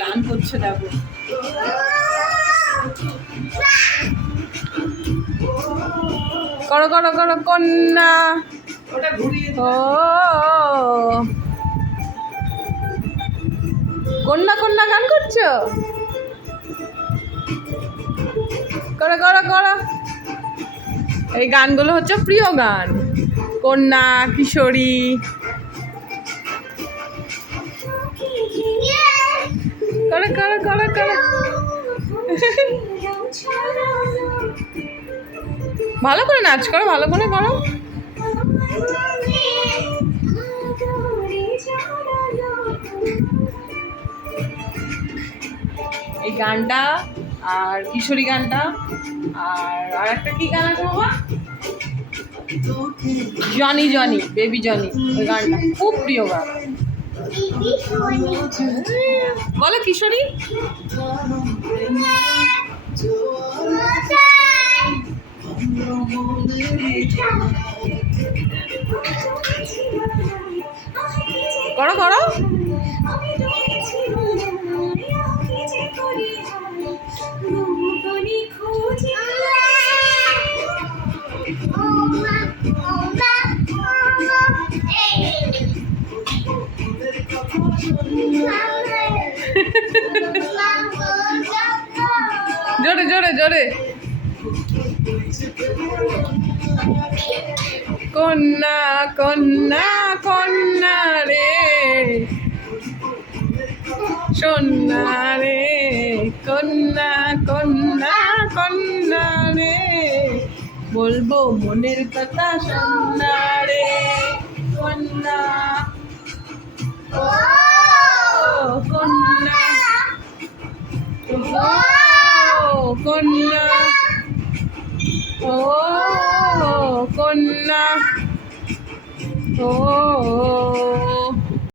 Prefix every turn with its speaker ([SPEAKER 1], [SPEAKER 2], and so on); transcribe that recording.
[SPEAKER 1] গান করছে দেখো।
[SPEAKER 2] করো করো করো কন্যা। ও। কন্যা কন্যা গান করছ? করো করো করো। এই গানগুলো হচ্ছে প্রিয় গান। কন্যা কিশোরী করো করো করো করো ভালো করে নাচ করো ভালো করে করো। এই গানটা আর কিশোরী গানটা আর আর একটা কি গান আছে বাবা? জনি জনি বেবি জনি ওই গানটা। খুব প্রিয় গান। বলো কিশোরী। করো করো। জোরে জোরে জোরে। কন্যা কন্যা কন্যা রে। সন্না রে, কন্যা কন্যা কন্যা রে। বলব মনের কথা সন্না রে, কন্যা। কন্যা ও